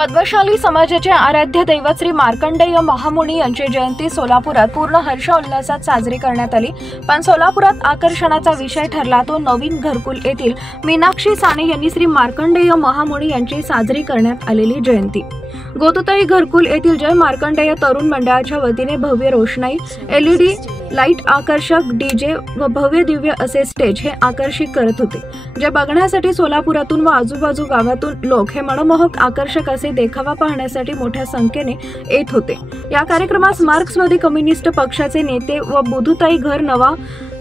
पद्मशाली समाजाचे आराध्य दैवत श्री मार्कंडेय महामुनी यांची जयंती सोलापुरात पूर्ण हर्षोल्लासात साजरी करण्यात आली। पण सोलापुरात आकर्षणाचा विषय ठरला तो नवीन घरकुल येथील मीनाक्षी साने यांनी श्री मार्कंडेय महामुनी यांची साजरी करण्यात आलेली जयंती। गोदुताई घरकुल येथील जय मार्कंडेय तरुण मंडळाच्या वतीने भव्य रोषणाई, LED लाईट, आकर्षक डीजे व भव्य दिव्य असे स्टेज हे आकर्षित करत होते, जे बघण्यासाठी सोलापुरातून व आजूबाजू गावातून लोक हे मनमोहक आकर्षक असे देखावा पाहण्यासाठी मोठ्या संख्येने येत होते। या कार्यक्रमास मार्क्सवादी कम्युनिस्ट पक्षाचे नेते व बुधुताई घर नवा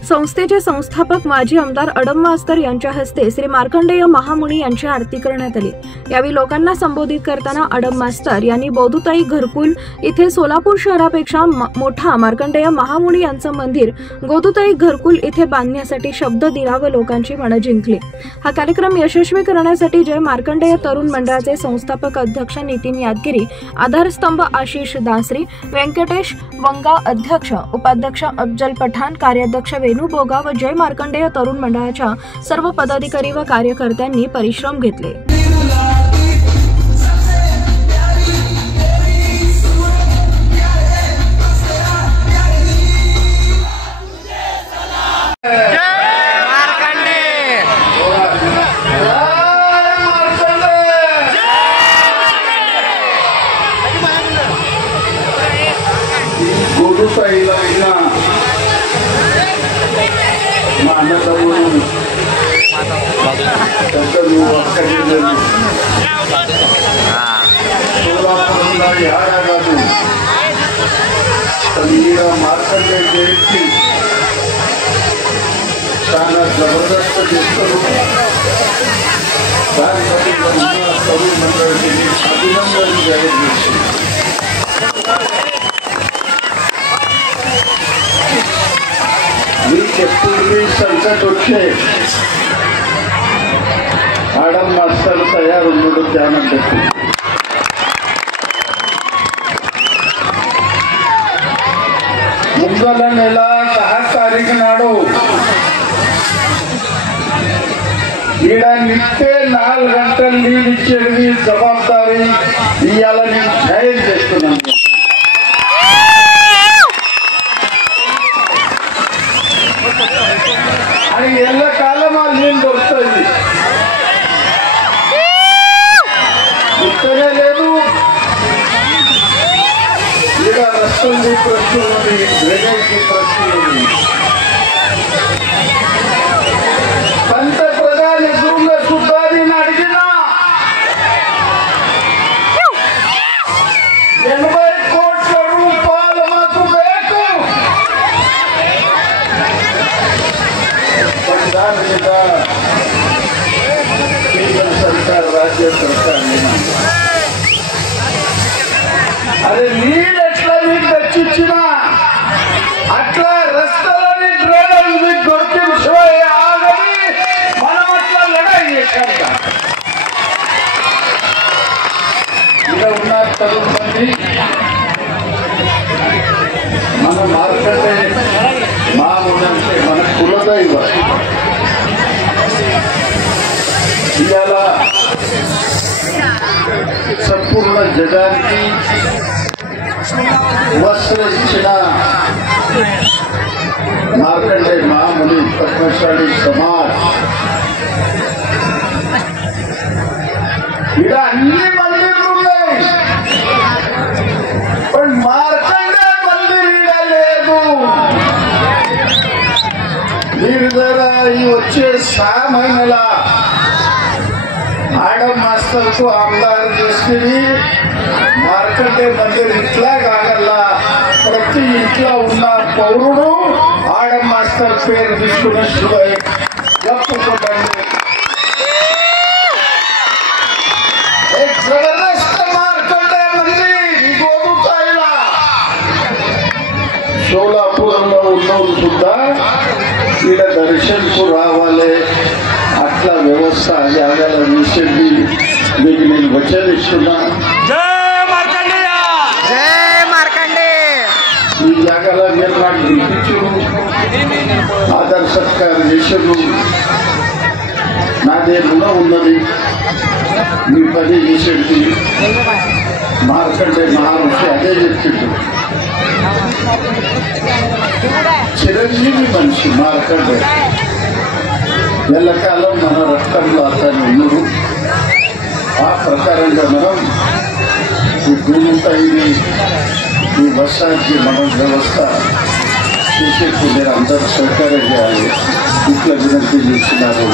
संस्थेचे संस्थापक माजी आमदार अडम मास्तर यांच्या हस्ते श्री मार्कंडेय महामुनी यांची आरती करण्यात आली। यावेळी लोकांना संबोधित करताना अडम मास्तर यांनी बोधुताई घरकुल इथे सोलापूर शहरापेक्षा मोठा मार्कंडेय महामुनी यांचं मंदिर गोदुताई घरकुल इथे बांधण्यासाठी शब्द दिला व लोकांची मनं जिंकली। हा कार्यक्रम यशस्वी करण्यासाठी जय मार्कंडेय तरुण मंडळाचे संस्थापक अध्यक्ष नितीन यादगिरी, आधारस्तंभ आशिष दासरी, व्यंकटेश वंगा अध्यक्ष, उपाध्यक्ष अफजल पठाण, कार्याध्यक्ष वेणू बोगा व जय मार्कंडेय तरुण मंडळाच्या सर्व पदाधिकारी व कार्यकर्त्यांनी परिश्रम घेतले। मार्कंडेय जयंती చాలా जबरदस्त तरुण मंडळाचे अभिनंदन जाहीर मी पूर्वी संकट होते आडम मास्तर तयार होऊन त्यानंतर ಮುಂಗಲ ನೆಲ 10 ತಾರೀಕು ನಾಡು ఈడ నిట్టే 4 గంటలు నీళ్ళు ఇచ్చేది జవాబారి ఇయాల నేను ధైర్యం చేస్తున్నాను। అని ఎల్ల కాలం నీళ్ళు దొరుకుతుంది, ఇక్కడే లేదు ఈడ రస్తుంది ప్రశ్న ఉంది, డ్రైనేజీ ప్రశ్న ఉంది। पंतप्रधान एवढं सुद्धा दिन अडगिना 80 कोटी रुपयाला मातू ಬೇಕು पंतप्रधान केंद्र सरकार राज्य सरकार अरे नीड ఎట్లా మీకు తెచ్చినా అట్లా రస్తాలని డ్రైనేజ్ మీకు దొరికిన షోయ ఆగని మనం అట్లా లడాయి చేశాం। ఇలా ఉన్న తరుణ మంది మన మార్కండేయ महामुनी అంటే మన కులదైవ ఇయాల संपूर्ण जगाనికి वस्त्र इच्छिन मार्कंडेय महामुनी पद्मशाली समाज इड अन्नी मंदिर पण मार्कंडेय मंदिर इड లేదు। మీరు जरा ఈ వచ్చే 6 మహిళల आडम मास्तर को आमदार చేసుకుని మార్కండేయ మందిర్ ఇట్లా కాగల్లా ప్రతి ఇంట్లో ఉన్న పౌరుడు ఆడమ్ మాస్టర్ పేరు తీసుకుని చెప్పుకోండి। एक जबरदस्त मार्कंडेय मंदिर गोदुताईला सोलापुरలో ఉన్నోళ్ళు सुद्धा ఈడ దర్శనకు రావాలి। అట్లా వ్యవస్థ జాగాల విషయండి మీకు నేను వచనిస్తున్నా। జై మార్కండేయ, జై మార్కండేయ। ఈ జాగాల నిర్మాణం చేయించును, ఆదర్శ సత్కారం చేశారు, నాదే రుణం ఉన్నది। మీ పని చేసేది మార్కండే మహర్షి అదే చెప్పిండు. చిరంజీవి మనిషి మార్కండే, ఎల్లకాలం మన రక్తంలో అతను ఉన్నాడు. ఆ ప్రకారంగా మనం ఈ భూమిపైని ఈ వర్షానికి మనం వ్యవస్థ చేసేట్టు మీరు అందరూ సహకారం చేయాలి. ఇట్లా వినంతి చేస్తున్నారు.